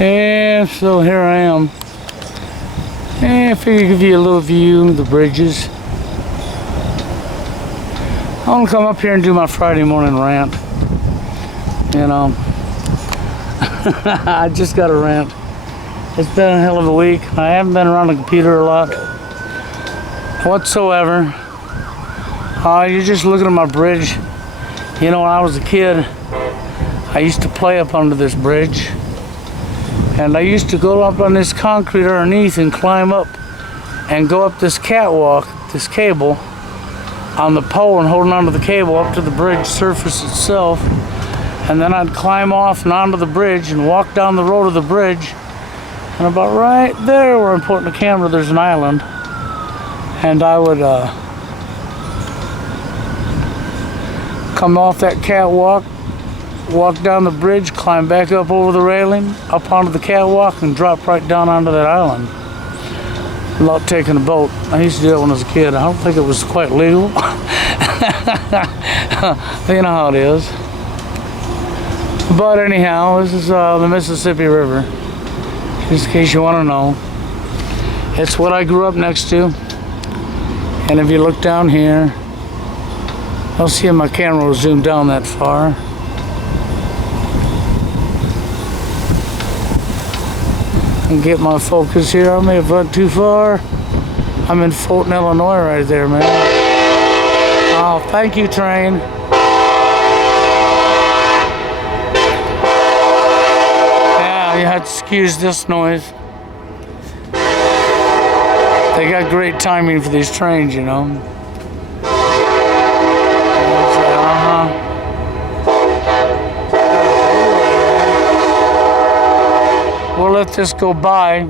And so here I am. And I figured I'd give you a little view of the bridges. I want to come up here and do my Friday morning rant. You know, I just got a rant. It's been a hell of a week. I haven't been around the computer a lot whatsoever. You're just looking at my bridge. You know, when I was a kid, I used to play up under this bridge. And I used to go up on this concrete underneath and climb up and go up this catwalk, this cable, on the pole and holding onto the cable up to the bridge surface itself. And then I'd climb off and onto the bridge and walk down the road of the bridge. And about right there where I'm putting the camera, there's an island. And I would come off that catwalk, walk down the bridge, climb back up over the railing, up onto the catwalk, and drop right down onto that island without taking a boat. I used to do it when I was a kid. I don't think it was quite legal. You know how it is. But anyhow, this is the Mississippi River. Just in case you want to know. It's what I grew up next to. And if you look down here, I'll see if my camera will zoom down that far. And get my focus here. I may have run too far. I'm in Fulton, Illinois right there, man. Oh, thank you, train. Yeah, you have to excuse this noise. They got great timing for these trains, you know. We'll let this go by.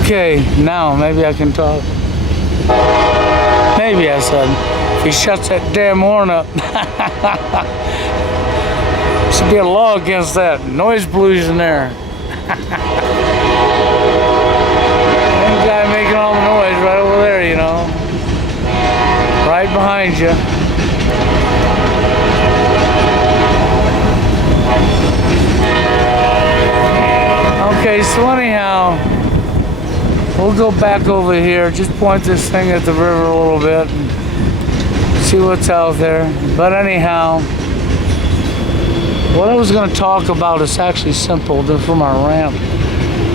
Okay, now maybe I can talk. Maybe I said, if he shuts that damn horn up. Should be a law against that. Noise pollution there. That guy making all the noise right over there, you know. Right behind you. Okay, so anyhow, we'll go back over here. Just point this thing at the river a little bit and see what's out there. But anyhow, what I was going to talk about is actually simple. They're from our rant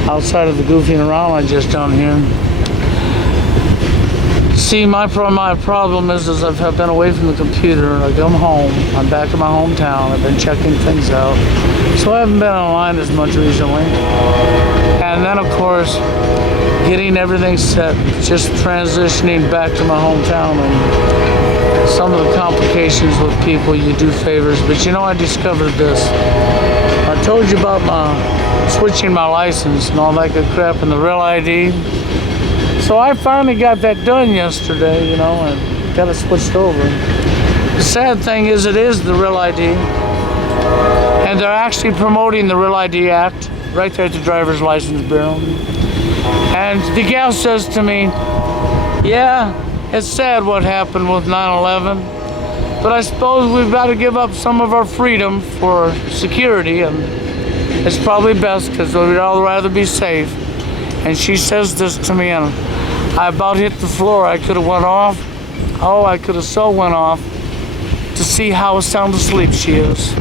outside of the goofing around I just done here. See, my problem is I've been away from the computer. I come home. I'm back in my hometown. I've been checking things out. So I haven't been online as much recently. And then, of course, getting everything set, just transitioning back to my hometown and some of the complications with people, you do favors. But you know, I discovered this. I told you about switching my license and all that good crap and the real ID. So I finally got that done yesterday, you know, and got it switched over. The sad thing is, it is the real ID. And they're actually promoting the Real ID Act right there at the Driver's License Bureau. And the gal says to me, yeah, it's sad what happened with 9/11, but I suppose we've got to give up some of our freedom for security, and it's probably best because we'd all rather be safe. And she says this to me, and I about hit the floor. I could have went off. Oh, I could have so went off to see how sound asleep she is,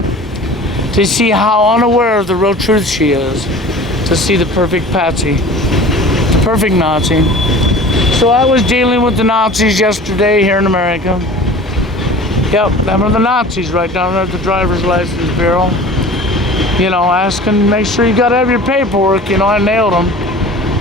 to see how unaware of the real truth she is, to see the perfect patsy, the perfect Nazi. So I was dealing with the Nazis yesterday here in America. Yep, them are the Nazis right down there at the Driver's License Bureau. You know, asking, make sure you got to have your paperwork. You know, I nailed them.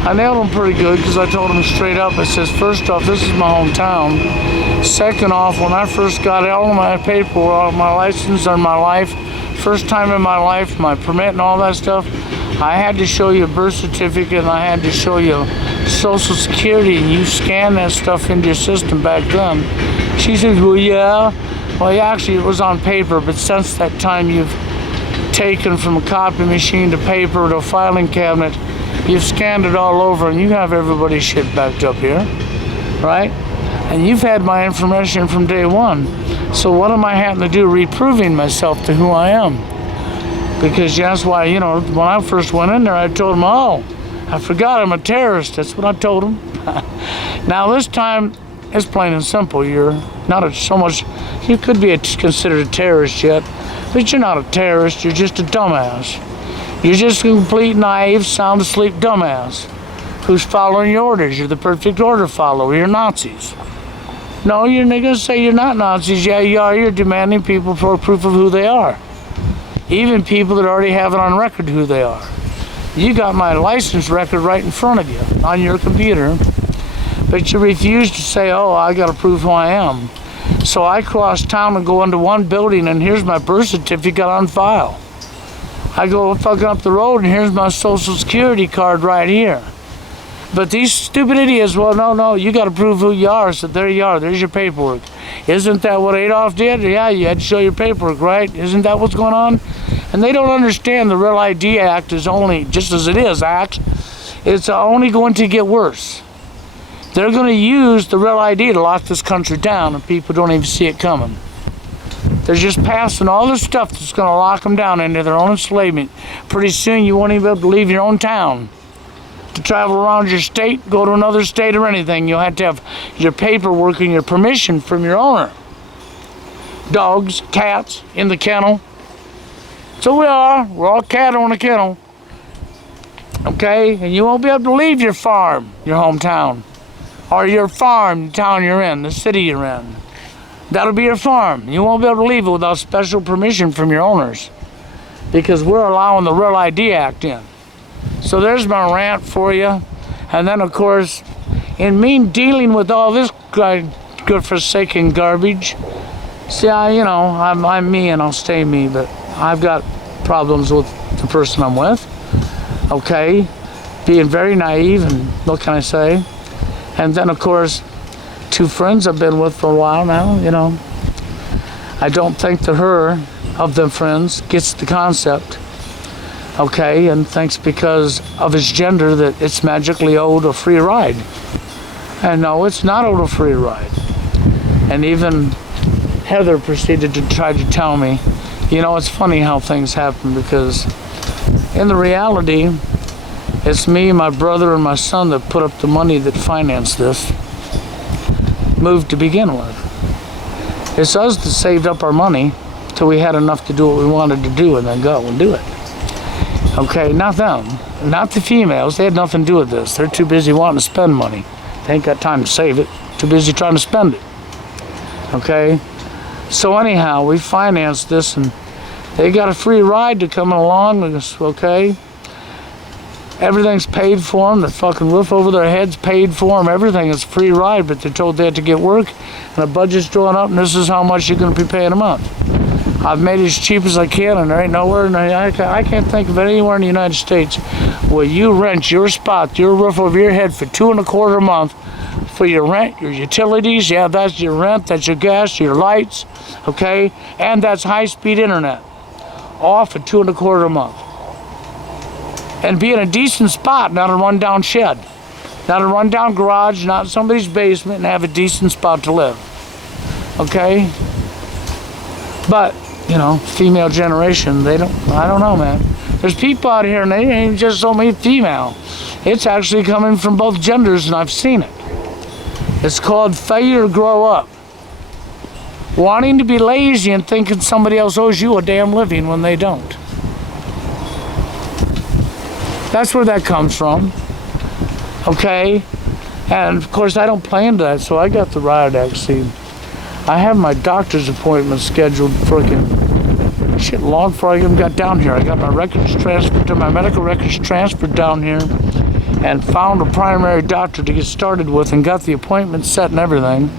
I nailed them pretty good because I told them straight up. I says, first off, this is my hometown. Second off, when I first got all of my paperwork, my license and my life, first time in my life, my permit and all that stuff, I had to show you a birth certificate and I had to show you Social Security, and you scan that stuff into your system back then. She says, well, yeah. Well, yeah, actually, it was on paper, but since that time, taken from a copy machine to paper to a filing cabinet. You've scanned it all over, and you have everybody's shit backed up here, right? And you've had my information from day one. So what am I having to do reproving myself to who I am? Because that's why, when I first went in there, I told them, oh, I forgot I'm a terrorist. That's what I told them. Now this time, it's plain and simple. You're not so much, you could be considered a terrorist yet, but you're not a terrorist, you're just a dumbass. You're just a complete, naive, sound asleep dumbass who's following your orders. You're the perfect order follower. You're Nazis. No, you're not going to say you're not Nazis. Yeah, you are. You're demanding people for proof of who they are. Even people that already have it on record who they are. You got my license record right in front of you on your computer, but you refuse to say, oh, I got to prove who I am. So I cross town and go into one building, and here's my birth certificate on file. I go fucking up the road, and here's my social security card right here. But these stupid idiots, well, no, you got to prove who you are. So there you are. There's your paperwork. Isn't that what Adolf did? Yeah, you had to show your paperwork, right? Isn't that what's going on? And they don't understand the Real ID Act is only, just as it is, Act, it's only going to get worse. They're going to use the Real ID to lock this country down, and people don't even see it coming. They're just passing all this stuff that's going to lock them down into their own enslavement. Pretty soon you won't even be able to leave your own town. To travel around your state, go to another state or anything, you'll have to have your paperwork and your permission from your owner. Dogs, cats, in the kennel. So we're all cattle in a kennel. Okay? And you won't be able to leave your farm, your hometown. Or your farm, the town you're in, the city you're in. That'll be your farm. You won't be able to leave it without special permission from your owners. Because we're allowing the Real ID Act in. So there's my rant for you. And then, of course, in me dealing with all this good forsaken garbage, see, I'm me and I'll stay me, but I've got problems with the person I'm with. Okay? Being very naive, and what can I say? And then, of course, two friends I've been with for a while now, I don't think that her, of them friends, gets the concept. Okay, and thinks because of his gender that it's magically owed a free ride. And no, it's not owed a free ride. And even Heather proceeded to try to tell me, it's funny how things happen, because in the reality, it's me, my brother, and my son that put up the money that financed this move to begin with. It's us that saved up our money till we had enough to do what we wanted to do and then go and do it. Okay, not them, not the females. They had nothing to do with this. They're too busy wanting to spend money. They ain't got time to save it. Too busy trying to spend it. Okay? So anyhow, we financed this, and they got a free ride to come along with us, okay? Everything's paid for them. The fucking roof over their heads paid for them. Everything is free ride, but they're told they have to get work, and the budget's drawn up, and this is how much you're going to be paying a month. I've made it as cheap as I can, and there ain't nowhere, I can't think of it anywhere in the United States where you rent your spot, your roof over your head for $2.25 a month for your rent, your utilities. Yeah, that's your rent, that's your gas, your lights, okay? And that's high-speed internet, all for $2.25 a month. And be in a decent spot, not a run-down shed, not a run-down garage, not in somebody's basement, and have a decent spot to live, okay? But, female generation, I don't know, man. There's people out here, and they ain't just only female. It's actually coming from both genders, and I've seen it. It's called failure to grow up. Wanting to be lazy and thinking somebody else owes you a damn living when they don't. That's where that comes from. Okay? And, of course, I don't play into that, so I got the riot act. See, I have my doctor's appointment scheduled long before I even got down here. I got my records transferred to my medical records transferred down here, and found a primary doctor to get started with, and got the appointment set and everything.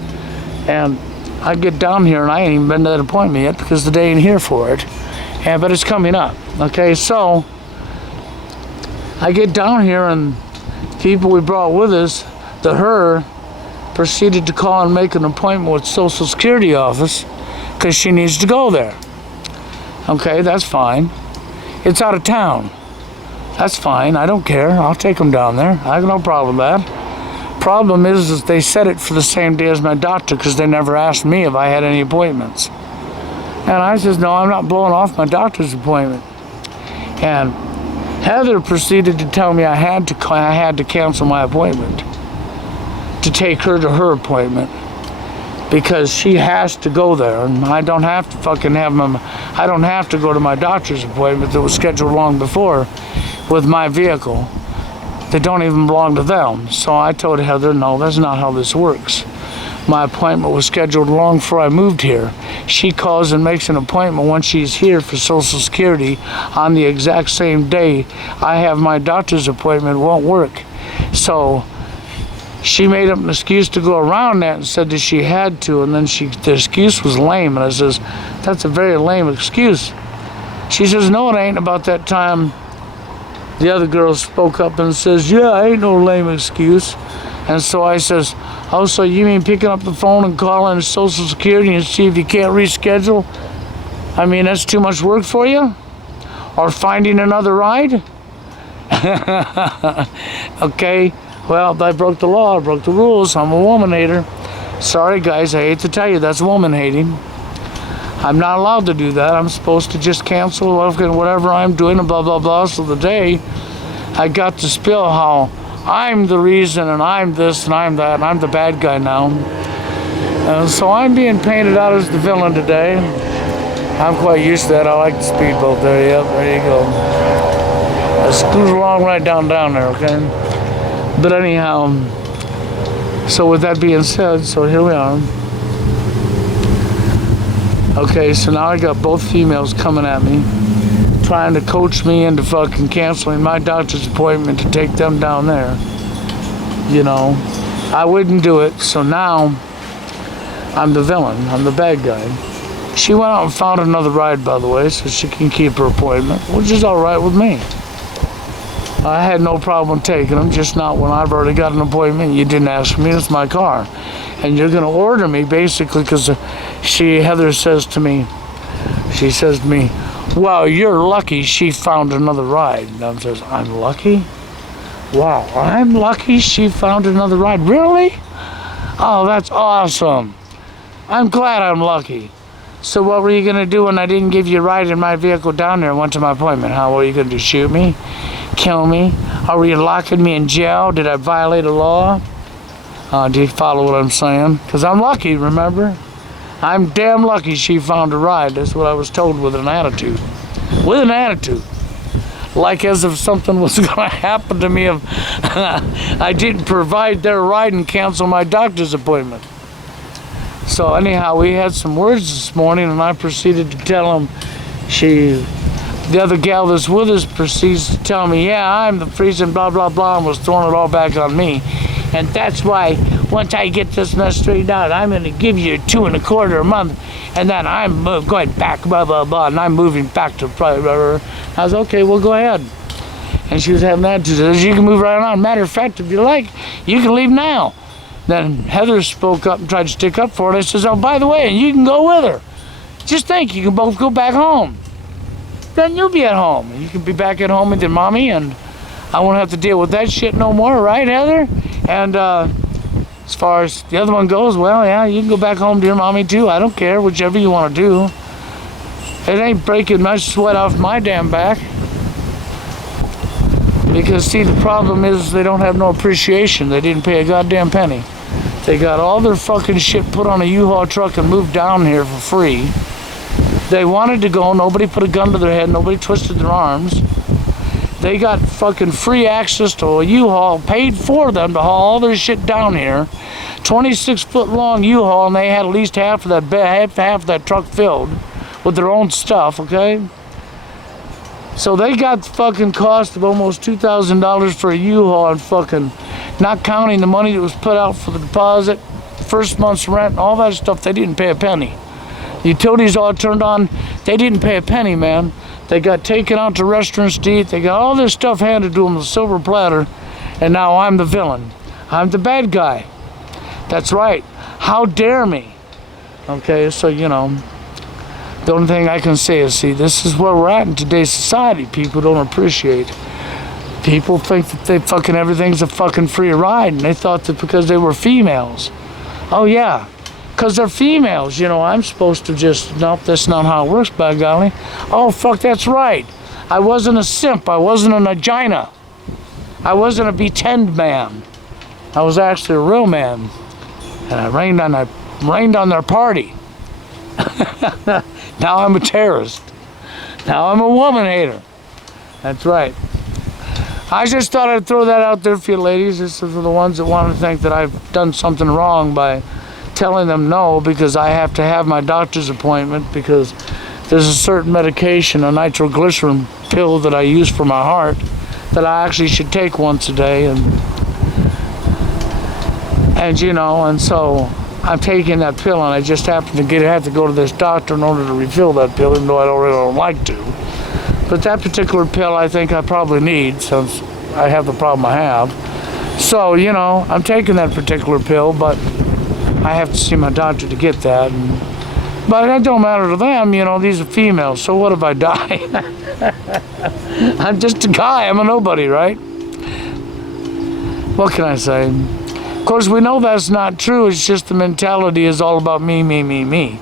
And I get down here, and I ain't even been to that appointment yet because the day ain't here for it. But it's coming up. Okay, so I get down here, and people we brought with us, her proceeded to call and make an appointment with Social Security office because she needs to go there. Okay, that's fine. It's out of town. That's fine. I don't care. I'll take them down there. I have no problem with that. Problem is they set it for the same day as my doctor because they never asked me if I had any appointments. And I says, no, I'm not blowing off my doctor's appointment. And Heather proceeded to tell me I had to cancel my appointment to take her to her appointment because she has to go there, and I don't have to fucking I don't have to go to my doctor's appointment that was scheduled long before with my vehicle that don't even belong to them. So I told Heather, no, that's not how this works. My appointment was scheduled long before I moved here. She calls and makes an appointment when she's here for Social Security on the exact same day I have my doctor's appointment. It won't work. So she made up an excuse to go around that and said that she had to, and then the excuse was lame. And I says, that's a very lame excuse. She says, no, it ain't. About that time, the other girl spoke up and says, yeah, ain't no lame excuse. And so I says, oh, so you mean picking up the phone and calling Social Security and see if you can't reschedule? I mean, that's too much work for you? Or finding another ride? Okay, well, I broke the law, I broke the rules, I'm a woman hater. Sorry guys, I hate to tell you, that's woman hating. I'm not allowed to do that. I'm supposed to just cancel whatever I'm doing and blah, blah, blah. So today, I got to spill how I'm the reason and I'm this and I'm that and I'm the bad guy now. So I'm being painted out as the villain today. I'm quite used to that. I like the speedboat there. Yep, there you go. It screws along right down there, okay? But anyhow, so with that being said, so here we are. Okay, so now I got both females coming at me, trying to coach me into fucking canceling my doctor's appointment to take them down there. You know, I wouldn't do it, so now I'm the villain, I'm the bad guy. She went out and found another ride, by the way, so she can keep her appointment, which is all right with me. I had no problem taking them, just not when I've already got an appointment. You didn't ask me, it's my car. And you're gonna order me, basically, because Heather says to me, well, you're lucky she found another ride. And I says, I'm lucky? Wow, I'm lucky she found another ride. Really? Oh, that's awesome. I'm glad I'm lucky. So what were you gonna do when I didn't give you a ride in my vehicle down there and went to my appointment? How were you gonna do, shoot me? Kill me? Are you locking me in jail? Did I violate a law? Do you follow what I'm saying? Because I'm lucky, remember? I'm damn lucky she found a ride. That's what I was told with an attitude. With an attitude. Like as if something was going to happen to me if I didn't provide their ride and cancel my doctor's appointment. So anyhow, we had some words this morning, and I proceeded to tell him the other gal that's with us proceeds to tell me, yeah, I'm the freezing blah, blah, blah, and was throwing it all back on me. And that's why once I get this mess straightened out, I'm going to give you $2.25 a month, and then I'm going back, blah, blah, blah, and I'm moving back to I was okay, well, go ahead. And she was having that. She says, you can move right on. Matter of fact, if you like, you can leave now. Then Heather spoke up and tried to stick up for it. I says, oh, by the way, you can go with her. Just think, you can both go back home. Then you'll be at home. You can be back at home with your mommy, and I won't have to deal with that shit no more, right, Heather? And as far as the other one goes, well, yeah, you can go back home to your mommy too. I don't care, whichever you want to do. It ain't breaking much sweat off my damn back. Because, see, the problem is they don't have no appreciation. They didn't pay a goddamn penny. They got all their fucking shit put on a U-Haul truck and moved down here for free. They wanted to go. Nobody put a gun to their head. Nobody twisted their arms. They got fucking free access to a U-Haul, paid for them to haul all their shit down here. 26-foot long U-Haul, and they had at least half of that truck filled with their own stuff, okay? So they got the fucking cost of almost $2,000 for a U-Haul, and fucking not counting the money that was put out for the deposit, first month's rent, all that stuff. They didn't pay a penny. The utilities all turned on. They didn't pay a penny, man. They got taken out to restaurants to eat. They got all this stuff handed to them on a silver platter. And now I'm the villain. I'm the bad guy. That's right. How dare me? Okay, so, you know. The only thing I can say is, see, this is where we're at in today's society. People don't appreciate. People think that they fucking everything's a fucking free ride, and they thought that because they were females. Oh yeah, because they're females, you know, I'm supposed to just, nope, that's not how it works, by golly. Oh fuck, that's right. I wasn't a simp, I wasn't a vagina. I wasn't a pretend man. I was actually a real man. And I rained on their party. Now I'm a terrorist. Now I'm a woman hater. That's right. I just thought I'd throw that out there for you ladies. This is for the ones that want to think that I've done something wrong by telling them no, because I have to have my doctor's appointment because there's a certain medication, a nitroglycerin pill that I use for my heart that I actually should take once a day, and you know, and so I'm taking that pill, and I just happen to have to go to this doctor in order to refill that pill, even though I don't like to. But that particular pill I think I probably need since I have the problem I have. So, you know, I'm taking that particular pill, but I have to see my doctor to get that. But that don't matter to them, you know, these are females, so what if I die? I'm just a guy, I'm a nobody, right? What can I say? Of course, we know that's not true, it's just the mentality is all about me, me, me, me.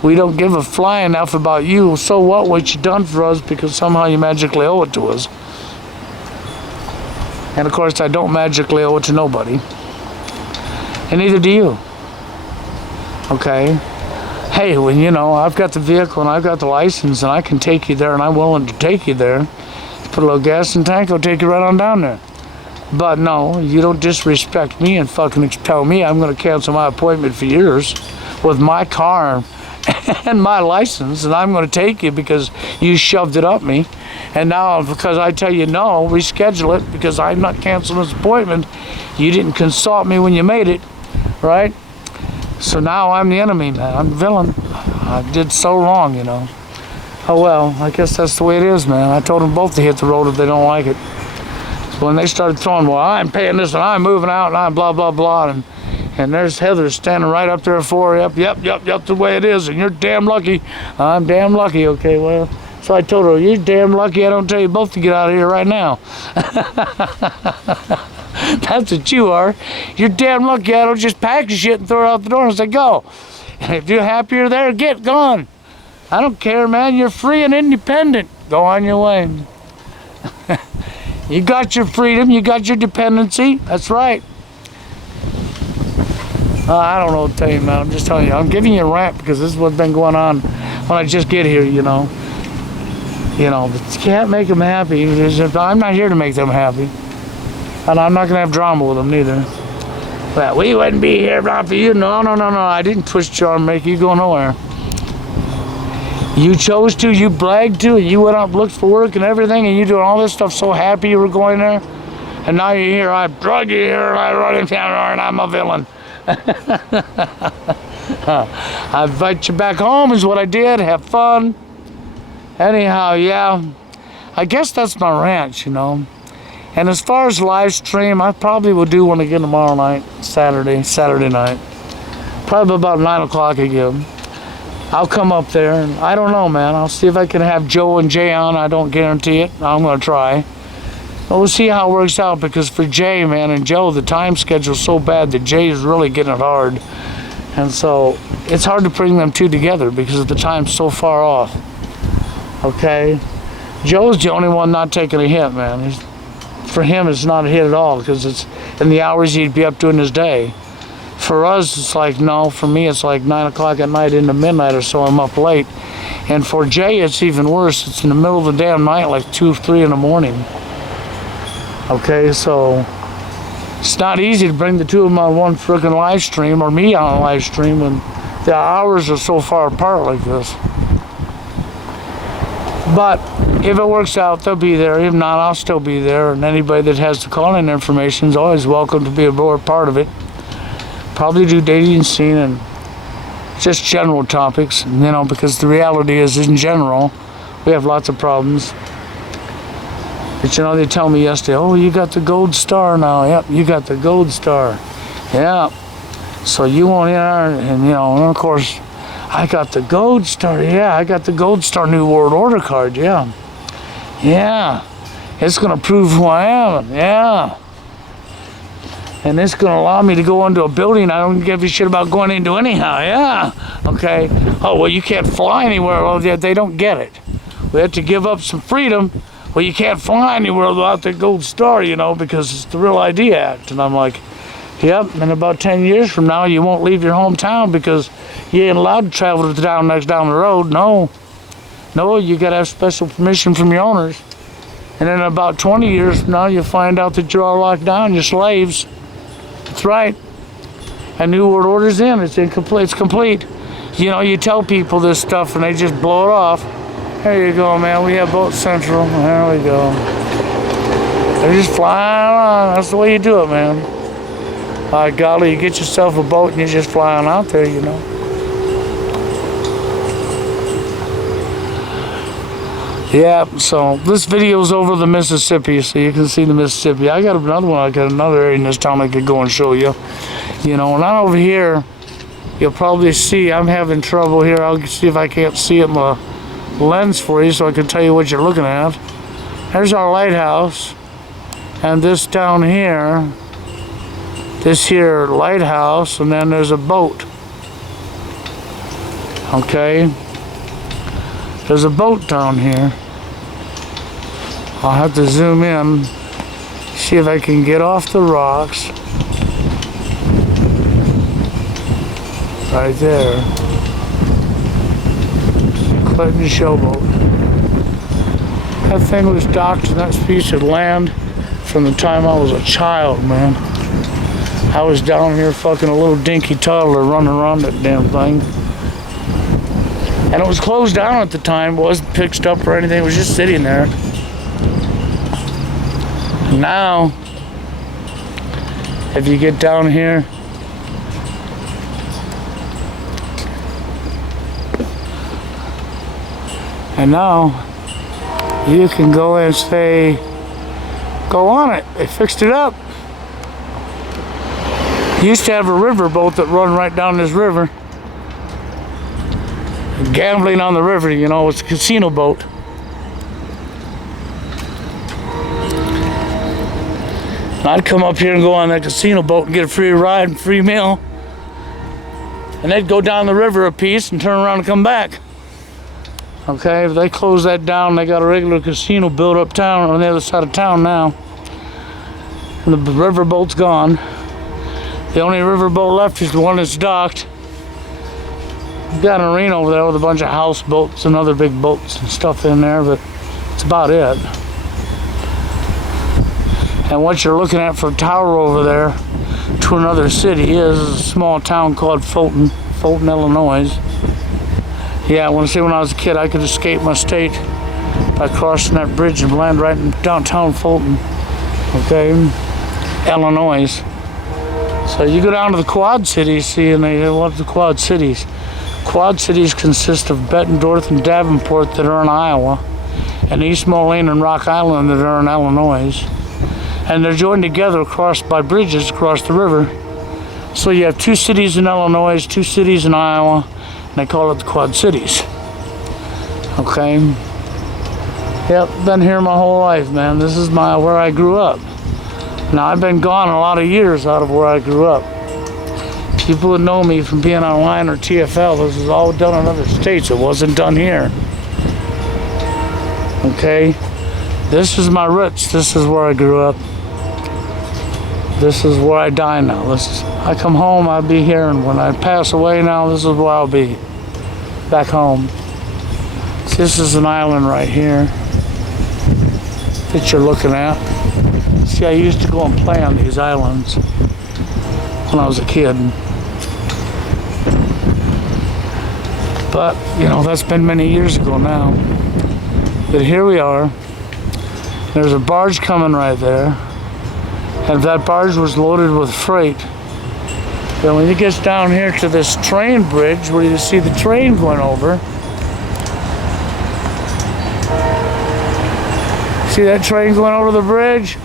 We don't give a fly enough about you, so what you done for us, because somehow you magically owe it to us. And of course, I don't magically owe it to nobody. And neither do you. Okay? Hey, when you know, I've got the vehicle and I've got the license and I can take you there and I'm willing to take you there. Put a little gas in the tank, I'll take you right on down there. But no, you don't disrespect me and fucking tell me I'm going to cancel my appointment for yours with my car and my license, and I'm going to take you because you shoved it up me. And now because I tell you no, reschedule it because I'm not canceling this appointment. You didn't consult me when you made it, right? So now I'm the enemy, man. I'm the villain. I did so wrong, you know. Oh well, I guess that's the way it is, man. I told them both to hit the road if they don't like it. So when they started throwing, well, I'm paying this and I'm moving out and I'm blah, blah, blah, and there's Heather standing right up there for you. Yep, the way it is, and you're damn lucky. I'm damn lucky, okay, well. So I told her, you're damn lucky I don't tell you both to get out of here right now. That's what you are. You're damn lucky I don't just pack your shit and throw it out the door and say, go. And if you're happier there, get gone. I don't care, man. You're free and independent. Go on your way. You got your freedom. You got your dependency. That's right. I don't know what to tell you, man. I'm just telling you. I'm giving you a rant because this is what's been going on when I just get here, you know. You know, but you can't make them happy. I'm not here to make them happy. And I'm not going to have drama with them neither. Well, we wouldn't be here if not for you. No. I didn't twist your arm, make you go nowhere. You chose to, you bragged to, and you went out and looked for work and everything, and you doing all this stuff so happy you were going there. And now you're here, I drug you here, and I run in town, and I'm a villain. I invite you back home is what I did. Have fun. Anyhow, yeah. I guess that's my rant, you know. And as far as live stream, I probably will do one again tomorrow night, Saturday night. Probably about 9 o'clock again. I'll come up there, and I don't know, man. I'll see if I can have Joe and Jay on. I don't guarantee it. I'm going to try. But we'll see how it works out, because for Jay, man, and Joe, the time schedule's so bad that Jay is really getting it hard. And so it's hard to bring them two together because the time's so far off. Okay? Joe's the only one not taking a hit, man. For him, it's not a hit at all because it's in the hours he'd be up doing his day. For us, it's like, no, for me, it's like 9 o'clock at night into midnight or so. I'm up late. And for Jay, it's even worse. It's in the middle of the damn night, like 2, 3 in the morning. Okay, so it's not easy to bring the two of them on one freaking live stream or me on a live stream when the hours are so far apart like this. But if it works out, they'll be there. If not, I'll still be there. And anybody that has the call-in information is always welcome to be a part of it. Probably do dating scene and just general topics, you know, because the reality is, in general, we have lots of problems. But you know, they tell me yesterday, oh, you got the gold star now. Yep, you got the gold star. Yeah. So you won't enter, and you know, and of course, I got the Gold Star, yeah. I got the Gold Star New World Order card, yeah. Yeah. It's going to prove who I am, yeah. And it's going to allow me to go into a building I don't give a shit about going into anyhow, yeah. Okay. Oh, well, you can't fly anywhere. Well, they don't get it. We have to give up some freedom. Well, you can't fly anywhere without the Gold Star, you know, because it's the Real ID Act. And I'm like, yep, and about 10 years from now, you won't leave your hometown because you ain't allowed to travel to the town next down the road. No. No, you got to have special permission from your owners. And then about 20 years from now, you'll find out that you're all locked down, you're slaves. That's right. A New World Order's in, it's incomplete, it's complete. You know, you tell people this stuff and they just blow it off. There you go, man, we have Boat Central, there we go. They're just flying on, that's the way you do it, man. By golly, you get yourself a boat and you're just flying out there, you know. Yeah, so this video's over the Mississippi, so you can see the Mississippi. I got another one, I got another area in this town I could go and show you. You know, and out over here, you'll probably see, I'm having trouble here. I'll see if I can't see it in the lens for you so I can tell you what you're looking at. There's our lighthouse, and this down here, this here lighthouse, and then there's a boat. Okay? There's a boat down here. I'll have to zoom in, see if I can get off the rocks. Right there. Clinton Showboat. That thing was docked in that piece of land from the time I was a child, man. I was down here fucking a little dinky toddler running around that damn thing. And it was closed down at the time, it wasn't fixed up or anything, it was just sitting there. Now, if you get down here, and now you can go and say, go on it. They fixed it up. Used to have a river boat that run right down this river. Gambling on the river, you know, it's a casino boat. And I'd come up here and go on that casino boat and get a free ride and free meal. And they'd go down the river a piece and turn around and come back. Okay, if they close that down, they got a regular casino built up town on the other side of town now. And the river boat's gone. The only river boat left is the one that's docked. We've got an arena over there with a bunch of houseboats and other big boats and stuff in there, but that's about it. And what you're looking at for a tower over there to another city is a small town called Fulton, Illinois. Yeah, I want to say when I was a kid, I could escape my state by crossing that bridge and land right in downtown Fulton, okay, Illinois. So you go down to the Quad Cities, see, and they what the Quad Cities. Quad Cities consist of Bettendorf and Davenport that are in Iowa, and East Moline and Rock Island that are in Illinois. And they're joined together by bridges across the river. So you have 2 cities in Illinois, 2 cities in Iowa, and they call it the Quad Cities. Okay. Yep, been here my whole life, man. This is where I grew up. Now I've been gone a lot of years out of where I grew up. People that know me from being online or TFL, this is all done in other states. It wasn't done here. Okay? This is my roots. This is where I grew up. This is where I die now. I come home, I'll be here, and when I pass away now, this is where I'll be. Back home. So this is an island right here that you're looking at. See, I used to go and play on these islands when I was a kid. But, you know, that's been many years ago now. But here we are. There's a barge coming right there. And that barge was loaded with freight. But when it gets down here to this train bridge where you see the train going over, see that train going over the bridge?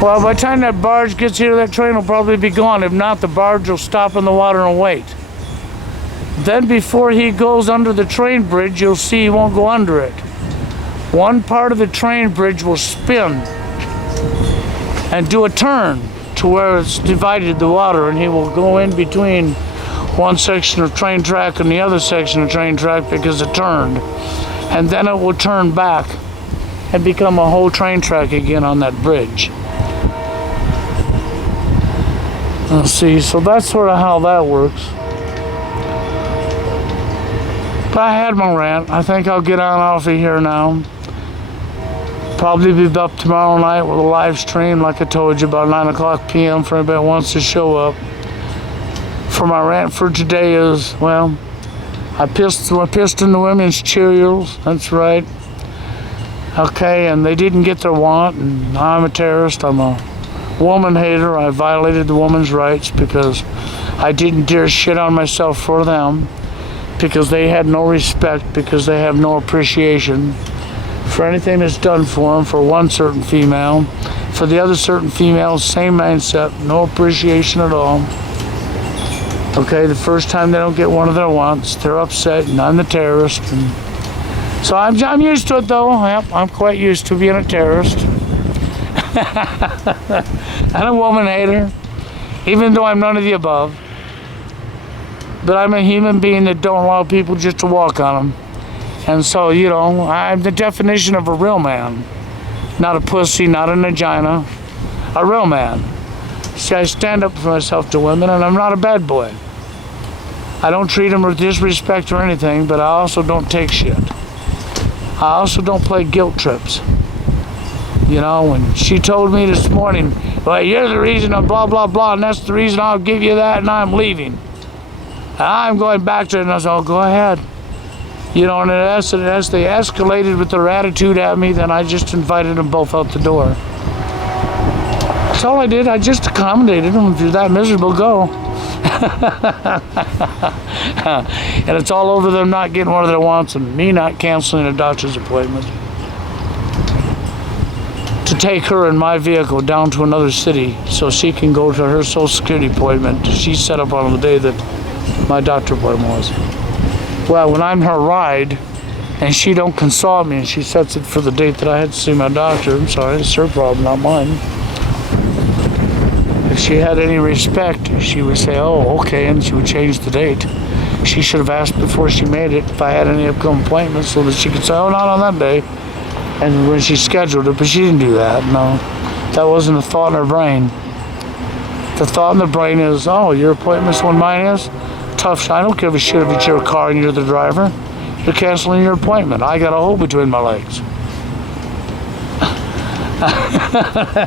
Well, by the time that barge gets here, that train will probably be gone. If not, the barge will stop in the water and wait. Then before he goes under the train bridge, you'll see he won't go under it. One part of the train bridge will spin and do a turn to where it's divided the water, and he will go in between one section of train track and the other section of train track because it turned. And then it will turn back and become a whole train track again on that bridge. Let's see, so that's sort of how that works. But I had my rant. I think I'll get on off of here now. Probably be up tomorrow night with a live stream, like I told you, about 9 o'clock p.m. for anybody that wants to show up. For my rant for today is, well, I pissed in the women's Cheerios. That's right. Okay, and they didn't get their want, and I'm a terrorist. I'm a woman hater. I violated the woman's rights because I didn't dare shit on myself for them, because they had no respect, because they have no appreciation for anything that's done for them, for one certain female. For the other certain females, same mindset, no appreciation at all. Okay, the first time they don't get one of their wants, they're upset, and I'm the terrorist. And so I'm used to it, though. Yep, I'm quite used to being a terrorist. I'm a woman hater, even though I'm none of the above. But I'm a human being that don't allow people just to walk on them. And so, you know, I'm the definition of a real man. Not a pussy, not a vagina. A real man. See, I stand up for myself to women, and I'm not a bad boy. I don't treat them with disrespect or anything, but I also don't take shit. I also don't play guilt trips. You know, when she told me this morning, well, you're the reason of blah, blah, blah, and that's the reason I'll give you that, and I'm leaving. I'm going back to it, and I said, oh, go ahead. You know, and as they escalated with their attitude at me, then I just invited them both out the door. That's all I did. I just accommodated them. If you're that miserable, go. And it's all over them not getting one of their wants and me not canceling a doctor's appointment to take her in my vehicle down to another city so she can go to her Social Security appointment she set up on the day that my doctor appointment was. Well, when I'm her ride and she don't consult me and she sets it for the date that I had to see my doctor, I'm sorry, it's her problem, not mine. If she had any respect, she would say, oh, okay, and she would change the date. She should have asked before she made it if I had any upcoming appointments so that she could say, oh, not on that day. And when she scheduled it, but she didn't do that, no. That wasn't a thought in her brain. The thought in the brain is, oh, your appointment's when mine is? Tough. I don't give a shit if it's your car and you're the driver. You're canceling your appointment. I got a hole between my legs.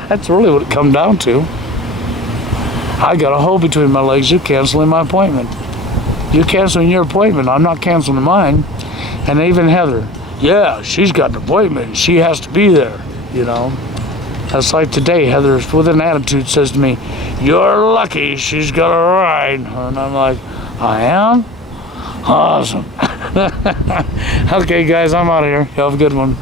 That's really what it come down to. I got a hole between my legs. You're canceling my appointment. You're canceling your appointment. I'm not canceling mine. And even Heather, yeah, she's got an appointment. She has to be there, you know. That's like today, Heather, with an attitude, says to me, you're lucky she's got a ride. And I'm like, I am? Awesome. Okay, guys, I'm out of here. You have a good one.